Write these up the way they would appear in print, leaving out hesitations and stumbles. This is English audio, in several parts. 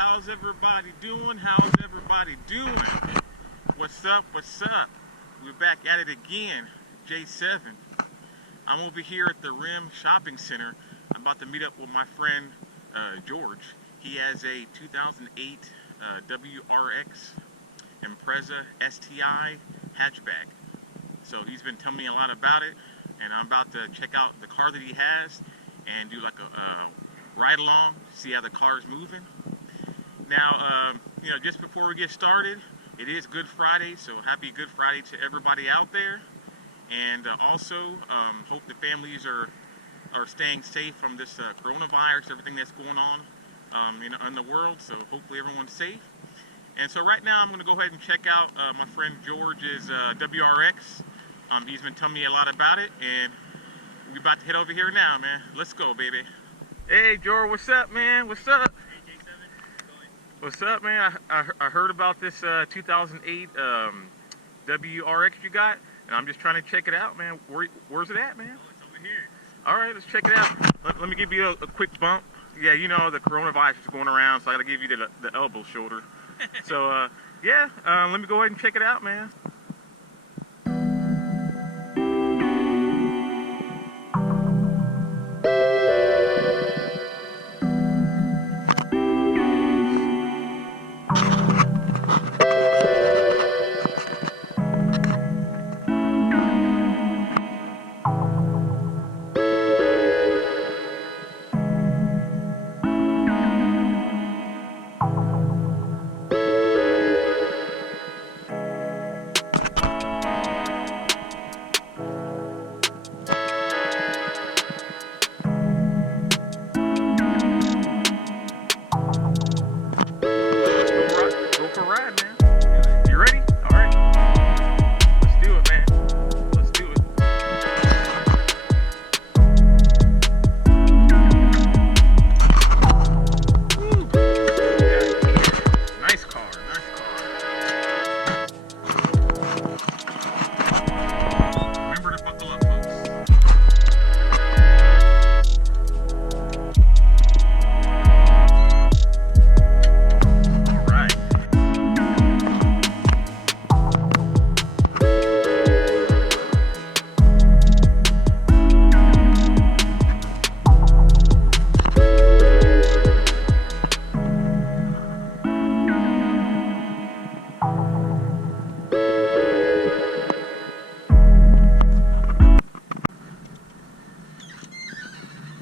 How's everybody doing? How's everybody doing? What's up? What's up? We're back at it again. J7. I'm over here at the Rim Shopping Center. I'm about to meet up with my friend George. He has a 2008 WRX Impreza STI Hatchback. So he's been telling me a lot about it, and I'm about to check out the car that he has and do like a ride along, see how the car's moving. Now, you know, just before we get started, it is Good Friday, so happy Good Friday to everybody out there. And also, hope the families are staying safe from this coronavirus, everything that's going on in the world. So hopefully everyone's safe. And so right now I'm going to go ahead and check out my friend George's WRX. He's been telling me a lot about it, and we're about to head over here now, man. Let's go, baby. Hey, George, what's up, man? What's up? Hey, J7, how's it going? What's up, man? I heard about this 2008 WRX you got, and I'm just trying to check it out, man. Where's it at, man? Oh, it's over here. All right, let's check it out. Let me give you a quick bump. Yeah, you know, the coronavirus is going around, so I got to give you the elbow shoulder. So, yeah, let me go ahead and check it out, man.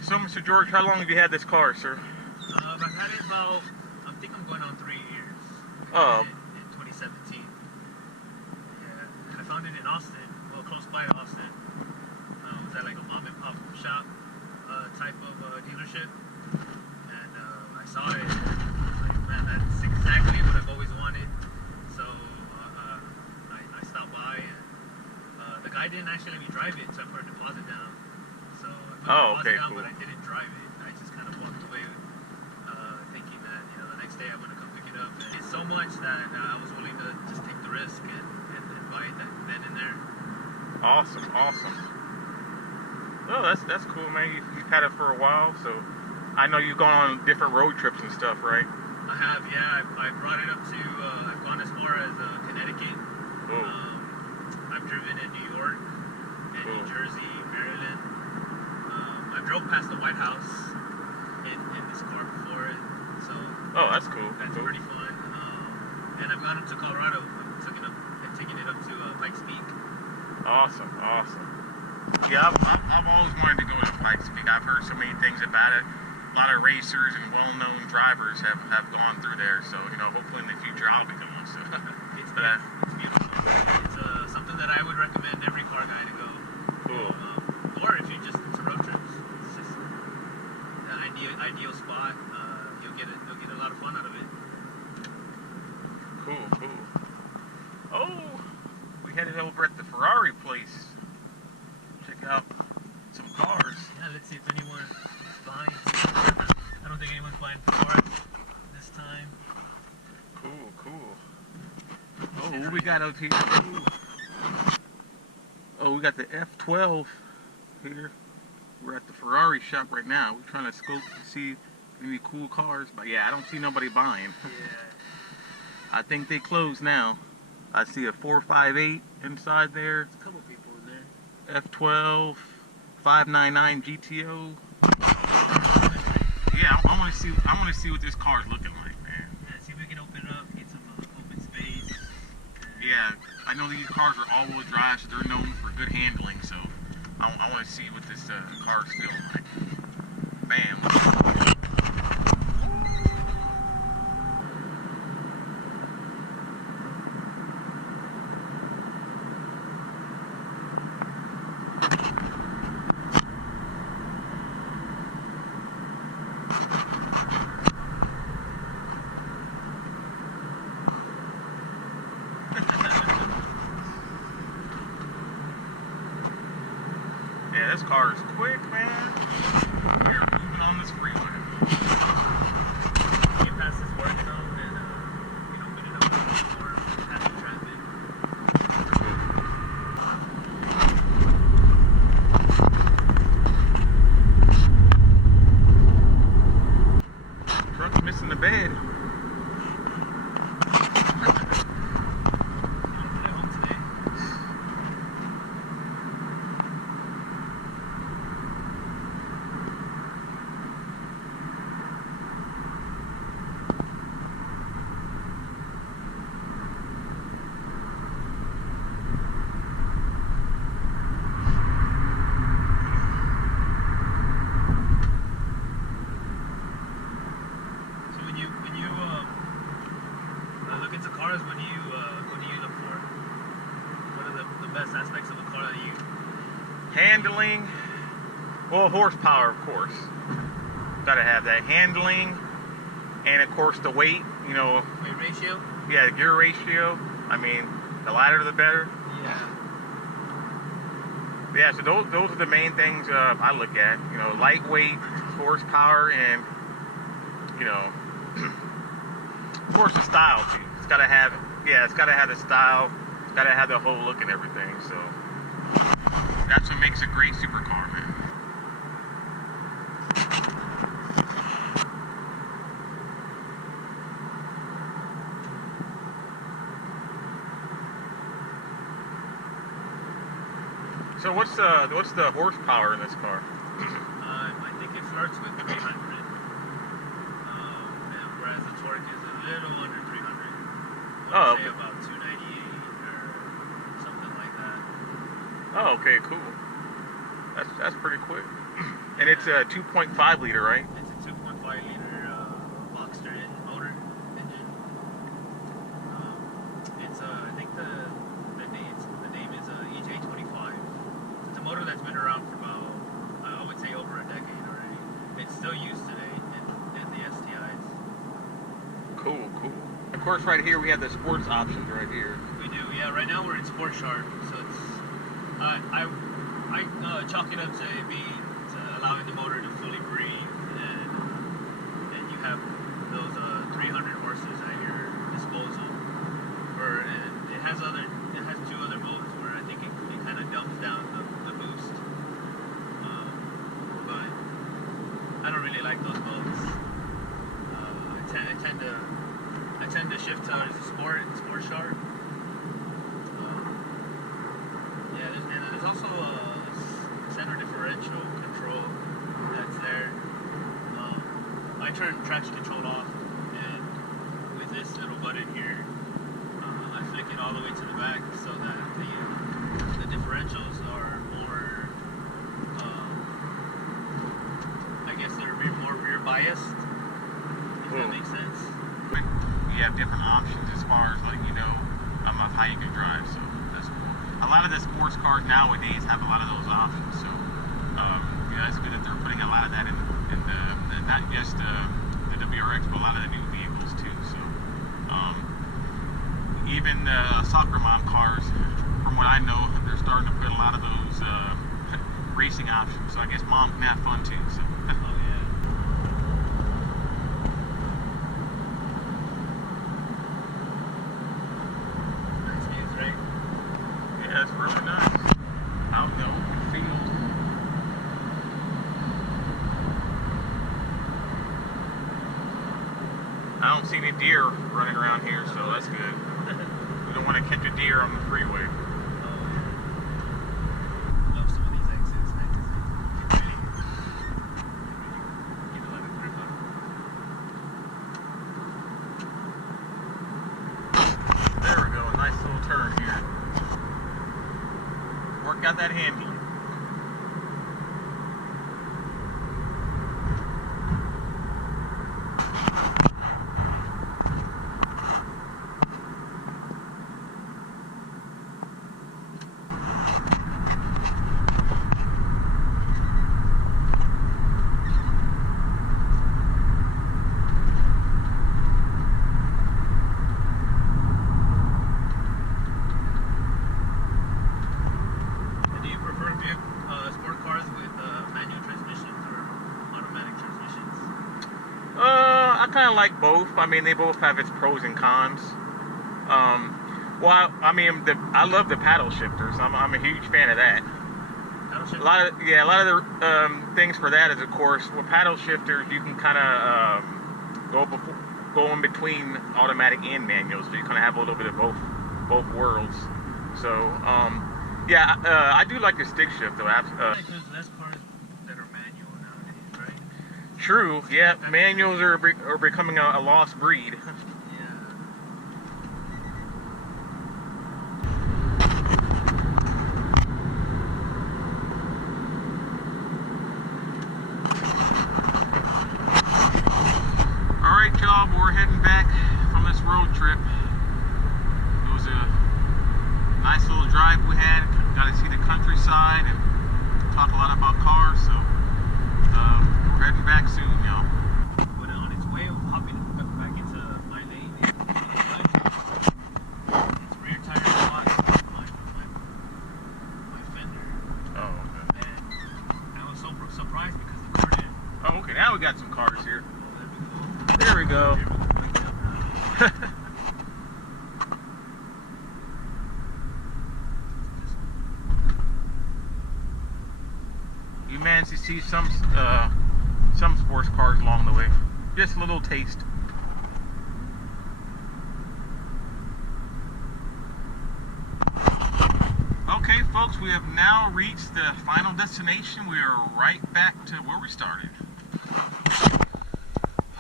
So, Mr. George, how long have you had this car, sir? I've had it about, I think I'm going on 3 years. Oh. In 2017. Yeah, I found it in Austin, well, close by to Austin. It was at like a mom and pop shop type of dealership. And I saw it, and I was like, man, that's exactly what I've always wanted. So I stopped by, and the guy didn't actually let me drive it, so I put a deposit down. So I put a deposit down, cool. but I didn't drive it. I just kind of walked away thinking that, you know, the next day I'm going to come pick it up. And it's so much that I was willing to just take the risk and buy it then and there. Awesome, awesome. Oh, that's cool, man. You've had it for a while, so I know you've gone on different road trips and stuff, right? I have, yeah. I brought it up to, I've gone as far as Connecticut. Cool. I've driven in New York, and Cool. New Jersey, Maryland. I drove past the White House in this car before, so Oh, that's cool. that's cool. pretty fun. And I've gone up to Colorado. I'm taking it up to Pikes Peak. Awesome, awesome. Yeah, I've always wanted to go to Pikes Peak. I've heard so many things about it. A lot of racers and well-known drivers have gone through there. So, you know, hopefully in the future I'll be going. So, It's beautiful. It's something that I would recommend every car guy to go. Cool. Or if you're just into road trips, it's just an ideal spot. You'll get a lot of fun out of it. Cool. Oh, we headed over at the Ferrari place. Check out some cars. Yeah, let's see if anyone is buying. I don't think anyone's buying Ferrari this time. Cool. Oh, what we got out here? Ooh. Oh, we got the F12 here. We're at the Ferrari shop right now. We're trying to scope to see Maybe cool cars, but yeah, I don't see nobody buying. Yeah. I think they closed now. I see a 458 inside there. There's a couple people in there. F12, 599 GTO. Yeah, I want to see. I want to see what this car's looking like, man. Yeah, see if we can open it up, get some open space. Yeah, I know these cars are all-wheel drive, so they're known for good handling. So I want to see what this car's feeling like. Bam. Yeah, this car is quick, man. We're moving on this freeway. Get past this work zone and we can open it up a little more past the traffic. Truck's missing the bed. Look into cars. What do you look for? What are the best aspects of a car that you? Handling, well, horsepower, of course. Gotta have that handling, and of course the weight. You know. Weight ratio. Yeah, the gear ratio. I mean, the lighter the better. Yeah. Yeah, so those are the main things I look at. You know, lightweight, horsepower, and you know, of course the style too. It's gotta have, yeah, it's gotta have the style. It's gotta have the whole look and everything. So that's what makes a great supercar, man. So what's the horsepower in this car? I think it starts with 300, whereas the torque is a little under 300. I would say about 298 or something like that. Oh, okay, cool. That's pretty quick. And it's a 2.5 liter, right? It's a 2.5 liter Boxster motor engine. It's I think the name is EJ25. It's a motor that's been around for about, I would say, over a decade already. It's still used today in the STIs. Cool. Of course, right here we have the sports options right here. We do, yeah. Right now we're in Sport Sharp, so it's I chalk it up to allowing the motor to fully breathe, and you have those 300 horses at your disposal. And it has two other modes where I think it kind of dumps down the boost. But I don't really like those modes. I tend to shift towards the sport sharp. There's also a center differential control that's there. I turn traction control off, and with this little button here, I flick it all the way to the back so that the differentials are more, I guess they're more rear biased, if that makes sense. You have different options as far as letting you know of how you can drive, so that's cool. A lot of the sports cars nowadays have a lot of those options, so it's good that they're putting a lot of that in the not just the WRX, but a lot of the new vehicles too. So even soccer mom cars, from what I know, they're starting to put a lot of those racing options. So I guess mom can have fun too. So. Yeah, it's really nice. Out in the open field. don't see any deer running around here, so that's good. We don't want to catch a deer on the freeway. Love some of these exits. Give it like a grip on. There we go, a nice little turn here. Work out that handle. Sport cars with manual transmissions or automatic transmissions? I kind of like both. I mean, they both have its pros and cons. Well, I mean, I love the paddle shifters. I'm a huge fan of that. Paddle shifters? A lot of the things for that is, of course, with paddle shifters, you can kind of go in between automatic and manual, so you kind of have a little bit of both worlds. So, yeah, I do like the stick shift though. There's less cars that are manual nowadays, right? True. Yeah, manuals are becoming a lost breed. Alright, y'all, we're heading back from this road trip. It was a nice little drive we had. Got to see the countryside and talk a lot about cars, so we're heading back soon, y'all. When on its way, hopping back into my lane, its rear tire caught my fender. Oh, okay. And I was so surprised because the car didn't. Oh, okay, now we got some cars here. Oh, There we go. You managed to see some sports cars along the way. Just a little taste. Okay, folks, we have now reached the final destination. We are right back to where we started.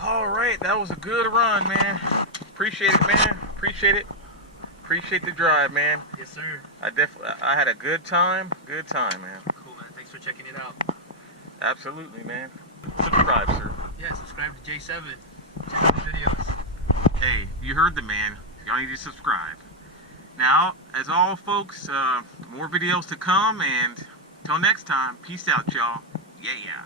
All right, that was a good run, man. Appreciate it, man. Appreciate it. Appreciate the drive, man. Yes, sir. I had a good time. Good time, man. Cool, man. Thanks for checking it out. Absolutely, man. Subscribe, sir. Yeah, subscribe to J7. Check out the videos. Hey, you heard the man. Y'all need to subscribe. Now, as all folks, more videos to come, and till next time, peace out, y'all. Yeah.